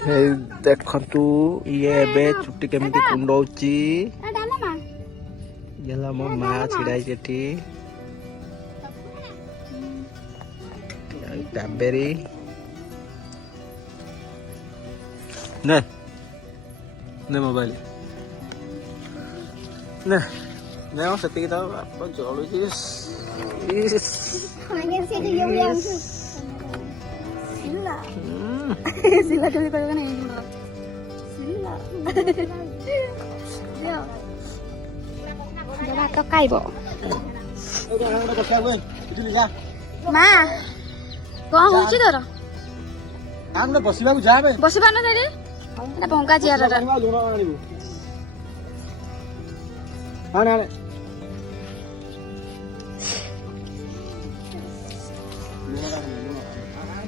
देखु ये एबे चुट्टी केमिति कुंडौची गला मो माँ छिड़ाई जेठी टाबेरी ने ने मोबाइल ने ने और सत्य की तो आप जोड़ो जिस इस सिला जल्दी करोगे नहीं सिला जरा तो काइबो माँ कौन होची तोर हम ना बसिबा को जाबे बसिबा न रे ना भंगा जियार रे आने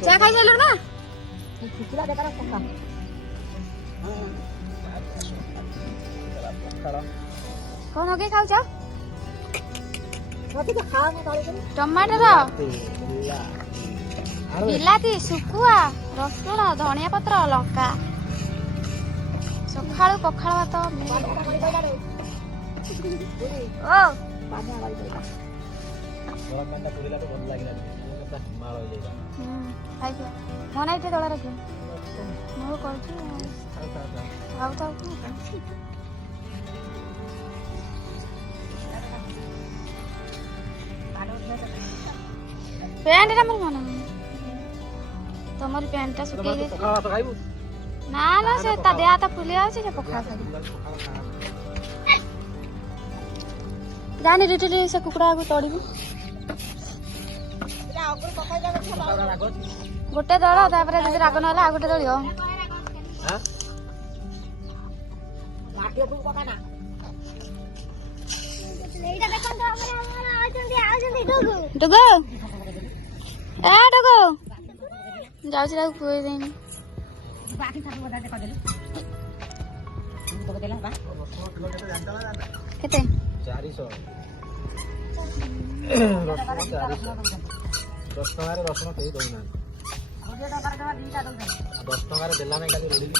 चा खाई चलो ना कौन हो गए खाऊ जाओ टमाटर बिलाती सुकुआ रसुण धनिया पत्र लंका सकाळु पखाळ भात ओ मन ये दला रख मो कर पैंट मन तुम पैंट सुखी ना ना से देह हाथ फुली जाऊँ से पखा जानी रिटिली से कुकुड़ा को तोड़ू गोटे दल तापर जब राग ना गोटे दल डुगो ए डुगो जाऊँ खुए देनी केते 400 10 टका रसुण कई दौना 10 टका देला नहीं खाली रोड़ी की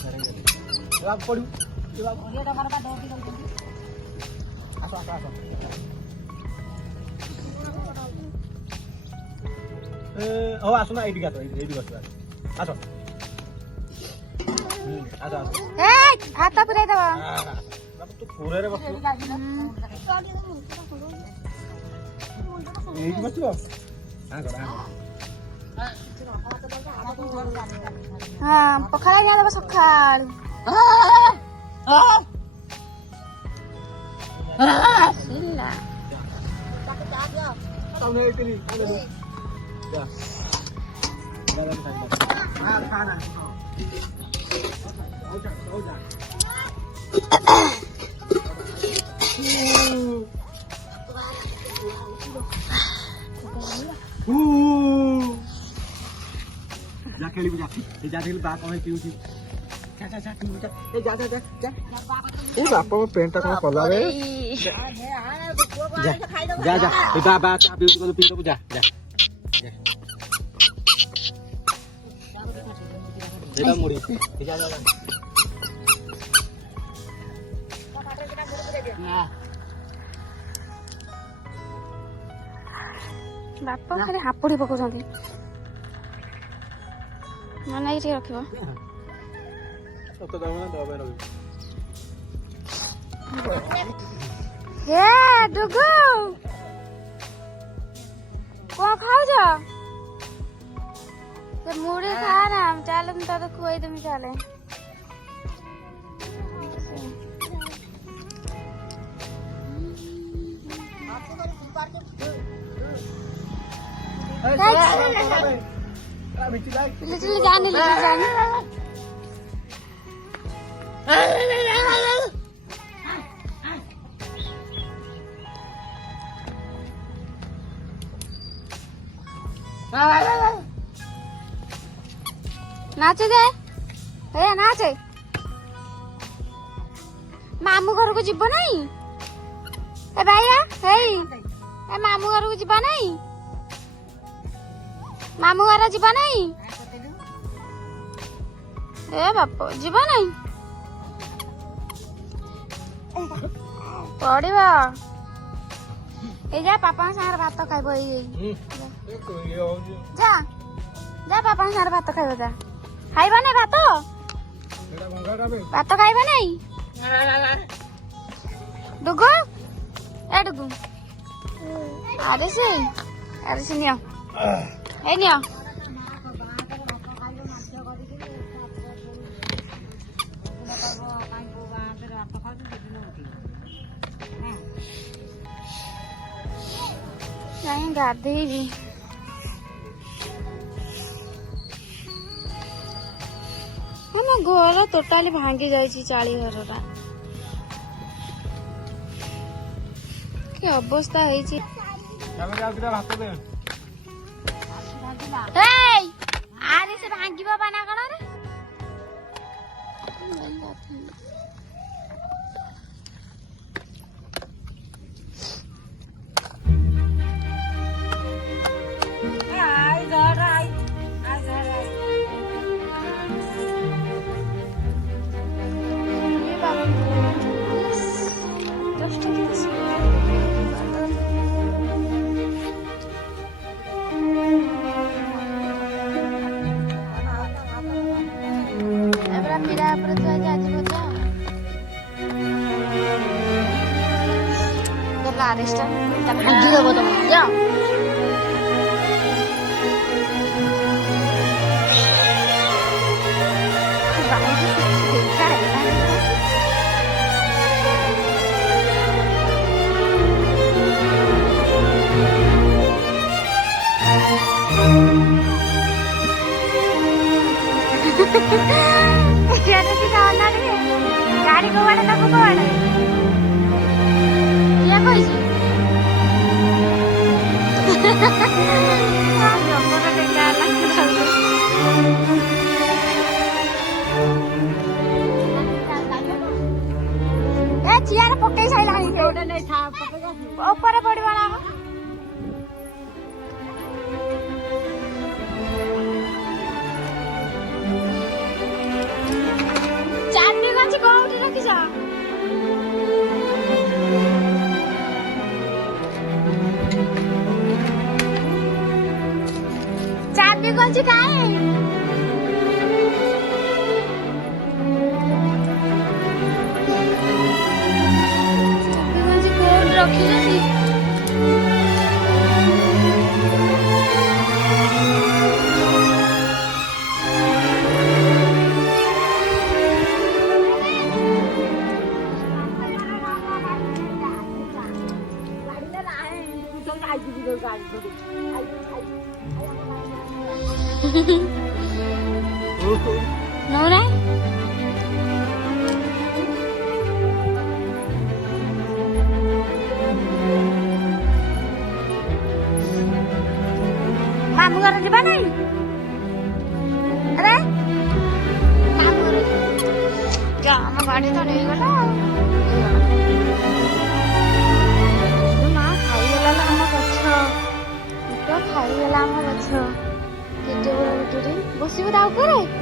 पड़ू आसो आसो आसो हो आसो ना एडी बस आसो आसो ए हाथ पुराई दबा तू पूरे रे बस एडी बस हाँ पखाड़ा नहीं दबा सखाल सिला जा खेली जा जा खेली बा कौन पीउची जा जा जा जा ए जा जा जा ए बापा में पेंट का कला रे जा जा जा ए बा चा पीउची को पी जा जा जेटा मुड़ी जा जा बापा खाली हापुड़ी पकाउछन्ती मन नहीं रखिबो तो दबा दबा हे डुगु कौन खाऊ जा ते मुड़ी खा ना चल हम तो खुआई तुम चले लिटिल जाने नाचे दे ए नाचे मामू घर को जीव नहीं ए भाईया ए मामू घर को जीव नहीं मामू घर जीव नहीं ଏ ବାପ ଯିବ ନାଇଁ ପଡିବ ଏ ଯା ବାପାଙ୍କ ସାଙ୍ଗରେ ଭାତ ଖାଇବ ଏଇ ଯା ଯା ବାପାଙ୍କ ସାଙ୍ଗରେ ଭାତ ଖାଇବ ଯା ଖାଇବ ନାଇଁ ଭାତ ଖାଇବ ନାଇଁ ଡୁଗୁ ଏ ଡୁଗୁ ଆରେ ସେ ନିଅ ଏ ନିଅ ଯାଇ ଗାଧେଇବି ଆମ ଘର ଟୋଟାଲି ଭାଙ୍ଗି ଯାଇଛି ଚାଳି ଘରଟା କି ଅବସ୍ଥା ହେଇଛି ଆରେ ସେ ଭାଙ୍ଗିବ ବା ନା କଣ ରେ ଭାଙ୍ଗିଦବ ତମେ ଯାଅ ଗାଡି କୋଉଆଡେ ତାକୁ କୋଉଆଡେ କିଏ କହିଛି ଏ ଚିଆର ପକେଇ ସାଇଲାଣି ଉପରେ ପଡିବ ନା ଚାବି ଗଞ୍ଜି କୋଉଠି ରଖିଛ ଚାବି ଗଞ୍ଜି କାଇଁ ଚାବି ଗଞ୍ଜି କୋଉଠି ରଖିଛନ୍ତି No, right? ମାମୁଁ ଘର ଯିବା ନାଇଁ ଆରେ ମାମୁଁ ଘର ଯା ଆମ ଗାଡି ତ ନେଇଗଲା ମା ଖାଇଗଲା ଆମ ଗଛ ଖାଇଗଲା ଆମ ଗଛ କେତେ ବଡ ଗୋଟେ ବସିବୁ ତା ଉପରେ